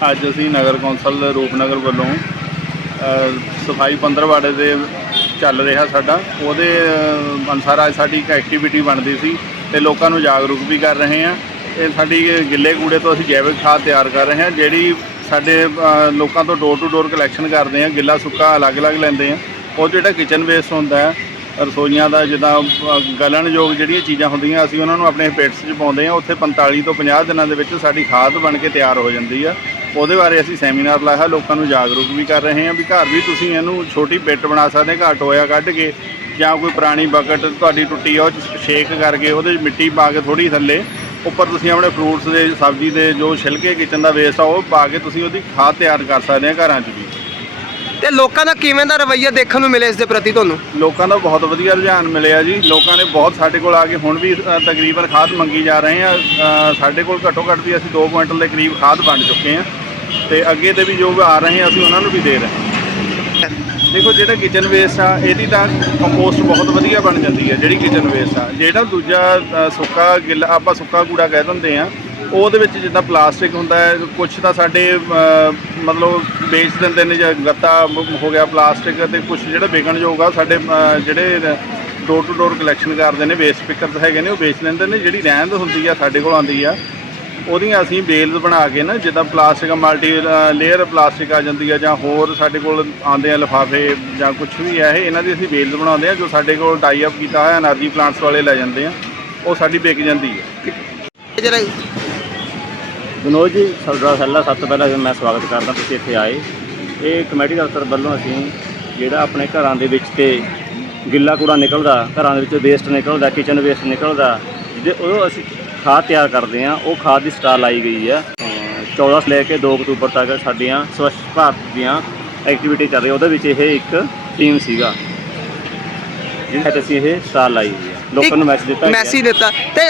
ਅੱਜ ਅਸੀਂ ਨਗਰ ਕੌਂਸਲ ਰੂਪਨਗਰ ਵੱਲੋਂ ਸਫ਼ਾਈ ਪੰਦਰਵਾੜੇ ਦੇ ਚੱਲ ਰਿਹਾ ਸਾਡਾ। ਉਹਦੇ ਅ, ਅਨੁਸਾਰ ਅੱਜ ਸਾਡੀ ਇੱਕ ਐਕਟੀਵਿਟੀ ਬਣਦੀ ਸੀ ਤੇ ਲੋਕਾਂ ਨੂੰ ਜਾਗਰੂਕ ਵੀ ਕਰ ਰਹੇ ਹਾਂ। ਇਹ ਸਾਡੀ ਗਿੱਲੇ ਕੂੜੇ ਤੋਂ ਅਸੀਂ ਜੈਵਿਕ ਖਾਦ ਤਿਆਰ ਕਰ ਰਹੇ ਹਾਂ ਜਿਹੜੀ ਸਾਡੇ ਲੋਕਾਂ ਤੋਂ ਡੋਰ ਟੂ ਡੋਰ ਕਲੈਕਸ਼ਨ ਕਰਦੇ ਹਾਂ। ਗਿੱਲਾ ਸੁੱਕਾ ਅਲੱਗ-ਅਲੱਗ ਲੈਂਦੇ ਹਾਂ। ਉਹ ਜਿਹੜਾ ਕਿਚਨ ਵੇਸਟ ਹੁੰਦਾ ਹੈ ਰਸੋਈਆਂ ਦਾ ਜਿੱਦਾਂ ਗਲਣਯੋਗ ਜਿਹੜੀਆਂ ਚੀਜ਼ਾਂ ਹੁੰਦੀਆਂ ਅਸੀਂ ਉਹਨਾਂ ਨੂੰ ਆਪਣੇ ਪੇਟਸ 'ਚ ਪਾਉਂਦੇ ਹਾਂ। ਉੱਥੇ 45 ਤੋਂ 50 ਦਿਨਾਂ ਦੇ ਵਿੱਚ ਸਾਡੀ ਖਾਦ ਬਣ ਕੇ ਤਿਆਰ ਹੋ ਜਾਂਦੀ ਆ। ਉਹਦੇ ਬਾਰੇ ਅਸੀਂ ਸੈਮੀਨਾਰ ਲਾਇਆ ਲੋਕਾਂ ਨੂੰ ਜਾਗਰੂਕ ਵੀ ਕਰ ਰਹੇ ਹਾਂ ਵੀ ਘਰ ਵੀ ਤੁਸੀਂ ਇਹਨੂੰ ਛੋਟੀ ਪਿੱਟ ਬਣਾ ਸਕਦੇ ਘਰ ਟੋਇਆ ਕੱਢ ਕੇ ਜਾਂ ਕੋਈ ਪੁਰਾਣੀ ਬਕਟ ਤੁਹਾਡੀ ਟੁੱਟੀ ਆ ਉਹ 'ਚ ਸ਼ੇਕ ਕਰਕੇ ਉਹਦੇ 'ਚ ਮਿੱਟੀ ਪਾ ਕੇ ਥੋੜੀ ਥੱਲੇ ਉੱਪਰ ਤੁਸੀਂ ਆਪਣੇ ਫਰੂਟਸ ਦੇ ਸਬਜ਼ੀ ਦੇ ਜੋ ਛਿਲਕੇ ਕਿਚਨ ਦਾ ਵੇਸਟ ਆ ਉਹ ਪਾ ਕੇ ਤੁਸੀਂ ਉਹਦੀ ਖਾਦ ਤਿਆਰ ਕਰ ਸਕਦੇ ਆ ਘਰਾਂ 'ਚ ਵੀ। ਤੇ ਲੋਕਾਂ ਦਾ ਕਿਵੇਂ ਦਾ ਰਵੱਈਆ ਦੇਖਣ ਨੂੰ ਮਿਲਿਆ ਇਸ ਦੇ ਪ੍ਰਤੀ ਤੁਹਾਨੂੰ? ਲੋਕਾਂ ਦਾ ਬਹੁਤ ਵਧੀਆ ਰੁਝਾਨ ਮਿਲਿਆ ਜੀ ਲੋਕਾਂ ਨੇ ਬਹੁਤ ਸਾਡੇ ਕੋਲ ਆ ਕੇ ਹੁਣ ਵੀ ਤਕਰੀਬਨ ਖਾਦ ਮੰਗੀ ਜਾ ਰਹੇ ਆ ਸਾਡੇ ਕੋਲ ਘੱਟੋ ਘੱਟ ਵੀ ਅਸੀਂ 2 ਕੁਇੰਟਲ ਦੇ ਕਰੀਬ ਖਾਦ ਵੰਡ ਚੁੱਕੇ ਆ। ਤੇ ਅੱਗੇ ਤੇ ਵੀ ਜੋ ਆ ਰਹੇ ਆ, ਅਸੀਂ ਉਹਨਾਂ ਨੂੰ ਵੀ ਦੇ ਰਹੇ ਦੇਖੋ, ਜਿਹੜਾ ਕਿਚਨ ਵੇਸਟ ਆ, ਇਹਦੀ ਤਾਂ ਕੰਪੋਸਟ ਬਹੁਤ ਵਧੀਆ ਬਣ ਜਾਂਦੀ ਹੈ ਜਿਹੜੀ ਕਿਚਨ ਵੇਸਟ ਆ। ਜਿਹੜਾ ਦੂਜਾ ਸੁੱਕਾ ਗਿੱਲਾ, ਆਪਾਂ ਸੁੱਕਾ ਕੂੜਾ ਕਹਿ ਦਿੰਦੇ ਆ, ਉਹਦੇ ਵਿੱਚ ਜਿੱਦਾਂ ਪਲਾਸਟਿਕ ਹੁੰਦਾ ਹੈ ਕੁਝ ਤਾਂ ਸਾਡੇ ਮਤਲਬ ਵੇਚ ਦਿੰਦੇ ਨੇ, ਜਾਂ ਗੱਤਾ ਹੋ ਗਿਆ ਪਲਾਸਟਿਕ ਤੇ ਕੁਝ ਜਿਹੜਾ ਵਿਕਣਯੋਗ ਆ ਸਾਡੇ ਜਿਹੜੇ ਡੋਰ ਟੂ ਡੋਰ ਕਲੈਕਸ਼ਨ ਕਰਦੇ ਨੇ ਵੇਸਟ ਪਿਕਰਸ ਹੈਗੇ ਨੇ, ਉਹ ਵੇਚ ਲੈਂਦੇ ਨੇ, ਜਿਹੜੀ ਰਹਿੰਦ ਹੁੰਦੀ ਆ, ਸਾਡੇ ਕੋਲ ਆਉਂਦੀ ਆ। ਉਹਦੀਆਂ ਅਸੀਂ ਬੇਲਸ ਬਣਾ ਕੇ ਨਾ ਜਿੱਦਾਂ ਪਲਾਸਟਿਕ ਮਲਟੀ ਲੇਅਰ ਪਲਾਸਟਿਕ ਆ ਜਾਂਦੀ ਆ ਜਾਂ ਹੋਰ ਸਾਡੇ ਕੋਲ ਆਉਂਦੇ ਆ ਲਫਾਫੇ ਜਾਂ ਕੁਝ ਵੀ ਹੈ ਇਹ ਇਹਨਾਂ ਦੀ ਅਸੀਂ ਬੇਲਸ ਬਣਾਉਂਦੇ ਆ ਜੋ ਸਾਡੇ ਕੋਲ ਟਾਈ ਅਪ ਕੀਤਾ ਹੋਇਆ એનર્ਜੀ ਪਲਾਂਟਸ ਵਾਲੇ ਲੈ ਜਾਂਦੇ ਆ ਉਹ ਸਾਡੀ ਵਿਕ ਜਾਂਦੀ ਹੈ ਜਿਹੜਾ ਵਿਨੋਦ ਜੀ ਸਾਡਾ ਸੱਲਾ ਸਭ ਤੋਂ ਪਹਿਲਾਂ ਮੈਂ ਸਵਾਗਤ ਕਰਦਾ ਤੁਸੀਂ ਇੱਥੇ ਆਏ। ਇਹ ਕਮੇਟੀ ਦਫ਼ਤਰ ਵੱਲੋਂ ਅਸੀਂ ਜਿਹੜਾ ਆਪਣੇ ਘਰਾਂ ਦੇ ਵਿੱਚ ਤੇ ਗਿੱਲਾ ਕੂੜਾ ਨਿਕਲਦਾ ਘਰਾਂ ਦੇ ਵਿੱਚੋਂ ਵੇਸਟ ਨਿਕਲਦਾ ਕਿਚਨ ਵੇਸਟ ਨਿਕਲਦਾ ਜੇ ਉਹ ਅਸੀਂ ਖਾਦ ਤਿਆਰ ਕਰਦੇ ਹਾਂ। ਉਹ ਖਾਦ ਦੀ ਸਟਾਲ ਲਾਈ ਗਈ ਆ ਅਹ 14 ਤੋਂ ਲੈ ਕੇ 2 ਅਕਤੂਬਰ ਤੱਕ ਸਾਡੀਆਂ ਸਵੱਛ ਭਾਰਤ ਦੀਆਂ ਐਕਟੀਵਿਟੀ ਚੱਲ ਰਹੀ ਉਹਦੇ ਵਿੱਚ ਇਹ ਇੱਕ ਥੀਮ ਸੀਗਾ। ਜਿਹਦੇ ਤੇ ਅਸੀਂ ਇਹ ਸਟਾਲ ਲਾਈ ਹੋਈ ਆ ਲੋਕਾਂ ਨੂੰ ਮੈਸੇਜ ਦਿੱਤਾ। ਮੈਸੇਜ ਦਿੱਤਾ। ਤੇ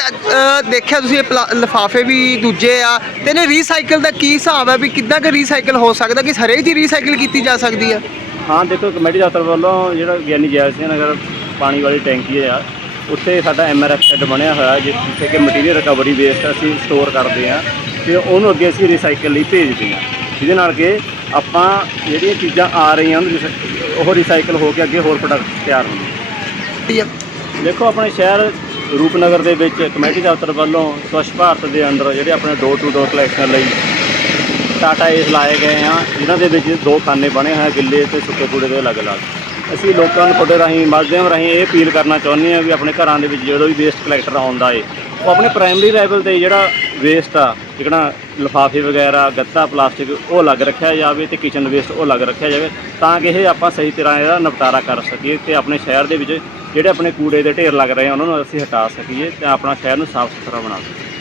ਦੇਖਿਆ ਤੁਸੀਂ ਇਹ ਲਿਫਾਫੇ ਵੀ ਦੂਜੇ ਆ। ਤੇ ਨੇ ਰੀਸਾਈਕਲ ਦਾ ਕੀ ਹਿਸਾਬ ਹੈ ਵੀ ਕਿੱਦਾਂ ਕਿ ਰੀਸਾਈਕਲ ਹੋ ਸਕਦਾ? ਕਿ ਹਰੇਕ ਚੀਜ਼ ਰੀਸਾਈਕਲ ਕੀਤੀ ਜਾ ਸਕਦੀ ਹੈ ਹਾਂ ਦੇਖੋ ਕਮੇਟੀ ਦਫ਼ਤਰ ਵੱਲੋਂ ਜਿਹੜਾ ਗਿਆਨੀ ਜੈਲ ਸਿੰਘ ਨਗਰ ਪਾਣੀ ਵਾਲੀ ਟੈਂਕੀ ਆ ਉੱਥੇ ਸਾਡਾ ਐਮਆਰਐਫ ਸ਼ੈੱਡ ਬਣਿਆ ਹੋਇਆ ਜਿਸ ਜਿੱਥੇ ਕਿ ਮਟੀਰੀਅਲ ਰਿਕਵਰੀ ਵੇਸਟ ਅਸੀਂ ਸਟੋਰ ਕਰਦੇ ਹਾਂ ਤੇ ਉਹਨੂੰ ਅੱਗੇ ਅਸੀਂ ਰੀਸਾਈਕਲ ਲਈ ਭੇਜਦੇ ਹਾਂ। ਜਿਹਦੇ ਨਾਲ ਕਿ ਆਪਾਂ ਜਿਹੜੀਆਂ ਚੀਜ਼ਾਂ ਆ ਰਹੀਆਂ ਉਹਨੂੰ ਉਹ ਰੀਸਾਈਕਲ ਹੋ ਕੇ ਅੱਗੇ ਹੋਰ ਪ੍ਰੋਡਕਟ ਤਿਆਰ ਹੁੰਦੇ ਦੇਖੋ, ਆਪਣੇ ਸ਼ਹਿਰ ਰੂਪਨਗਰ ਦੇ ਵਿੱਚ ਕਮੇਟੀ ਦਫ਼ਤਰ ਵੱਲੋਂ ਸਵੱਛ ਭਾਰਤ ਦੇ ਅੰਦਰ ਜਿਹੜੇ ਆਪਣੇ ਡੋਰ ਟੂ ਡੋਰ ਕਲੈਕਸ਼ਨ ਲਈ ਟਾਟਾ ਏਸ ਲਾਏ ਗਏ ਆ। ਜਿਨ੍ਹਾਂ ਦੇ ਵਿੱਚ ਦੋ ਖਾਨੇ ਬਣੇ ਹੋਏ ਗਿੱਲੇ ਤੇ ਸੁੱਕੇ ਕੂੜੇ ਦੇ ਅਲੱਗ-ਅਲੱਗ। ਅਸੀਂ ਲੋਕਾਂ ਨੂੰ ਤੁਹਾਡੇ ਰਾਹੀਂ ਮਾਧਿਅਮ ਰਾਹੀਂ ਇਹ ਅਪੀਲ ਕਰਨਾ ਚਾਹੁੰਦੇ ਹਾਂ ਵੀ ਆਪਣੇ ਘਰਾਂ ਦੇ ਵਿੱਚ ਜਦੋਂ ਵੀ ਵੇਸਟ ਕਲੈਕਟਰ ਆਉਂਦਾ ਏ, ਉਹ ਆਪਣੇ ਪ੍ਰਾਇਮਰੀ ਲੈਵਲ ਤੇ ਜਿਹੜਾ ਵੇਸਟ ਆ ਜਿਹੜਾ ਲਿਫਾਫੇ ਵਗੈਰਾ, ਗੱਤਾ, ਪਲਾਸਟਿਕ, ਉਹ ਅਲੱਗ ਰੱਖਿਆ ਜਾਵੇ ਤੇ ਕਿਚਨ ਵੇਸਟ ਉਹ ਅਲੱਗ ਰੱਖਿਆ ਜਾਵੇ ਤਾਂ ਕਿ ਇਹ ਆਪਾਂ ਸਹੀ ਤਰ੍ਹਾਂ ਇਹਦਾ ਨਿਪਟਾਰਾ ਕਰ ਸਕੀਏ ਤੇ ਆਪਣੇ ਸ਼ਹਿਰ ਦੇ ਵਿੱਚ ਜਿਹੜੇ ਆਪਣੇ ਕੂੜੇ ਦੇ ਢੇਰ ਲੱਗ ਰਹੇ ਆ, ਉਹਨਾਂ ਨੂੰ ਅਸੀਂ ਹਟਾ ਸਕੀਏ ਤੇ ਆਪਣਾ ਸ਼ਹਿਰ ਨੂੰ ਸਾਫ਼ ਸੁਥਰਾ ਬਣਾ ਸਕੀਏ।